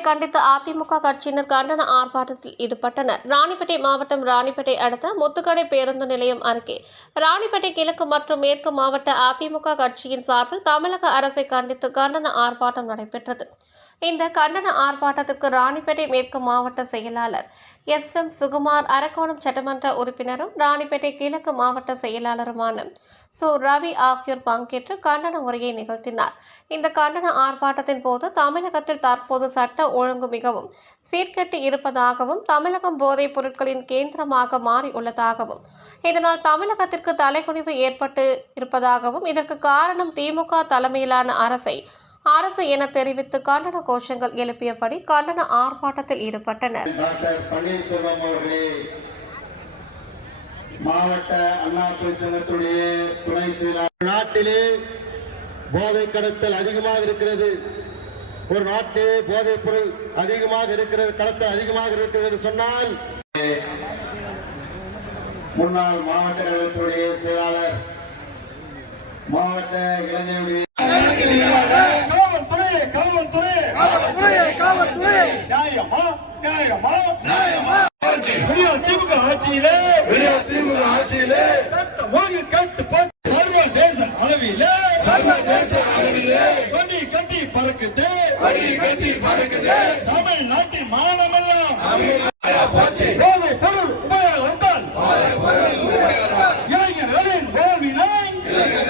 கண்டித்து அதிமுக கட்சியினர் கண்டன ஆர்ப்பாட்டத்தில் ஈடுபட்டனர். ராணிப்பேட்டை மாவட்டம் ராணிப்பேட்டை அடுத்த முத்துக்கடை பேருந்து நிலையம் அருகே. ராணிப்பேட்டை கிழக்கு மற்றும் மேற்கு மாவட்ட அதிமுக கட்சியின் சார்பில் தமிழக அரசை கண்டித்து கண்டன ஆர்ப்பாட்டம் நடைபெற்றது. இந்த கண்டன ஆர்ப்பாட்டத்திற்கு ராணிப்பேட்டை மேற்கு மாவட்ட செயலாளர் எஸ் எம் சுகுமார் அரக்கோணம் சட்டமன்ற உறுப்பினரும் ராணிப்பேட்டை கிழக்கு மாவட்ட செயலாளருமான சு. ரவி ஆகியோர் பங்கேற்று கண்டன உரையை நிகழ்த்தினார். இந்த கண்டன ஆர்ப்பாட்டத்தின் போது தமிழகத்தில் தற்போது சட்ட ஒழுங்கு மிகவும் சீர்கட்டி இருப்பதாகவும் தமிழகம் போதைப் பொருட்களின் கேந்திரமாக மாறி உள்ளதாகவும் இதனால் தமிழகத்திற்கு தலைக்குனிவு ஏற்பட்டு இருப்பதாகவும் இதற்கு காரணம் திமுக தலைமையிலான அரசை அரசு என தெரிவித்து கண்டன கோஷங்கள் எழுப்பியபடி கண்டன ஆர்ப்பாட்டத்தில் ஈடுபட்டனர். மாவட்ட அண்ணா துணை செயலாளர். நாட்டிலே போதை கடத்தல் அதிகமாக இருக்கிறது. ஒரு நாட்டிலே போதைப் பொருள் அதிகமாக இருக்கிறது கடத்தல் அதிகமாக இருக்கிறது என்று சொன்னால் முன்னாள் மாவட்ட கழகத்துடைய செயலாளர் மாவட்ட இளைஞருடைய விடிய திமுக ஆட்சியிலே. விடிய திமுக ஆட்சியிலே. ஒழுங்கு கட்டு போட்டு சர்வதேச அளவிலே. சர்வதேச அளவிலே. கொடி கட்டி பறக்குது. வரி கட்டி மறக்குது தமிழ்நாட்டின் மானமெல்லாம். போதை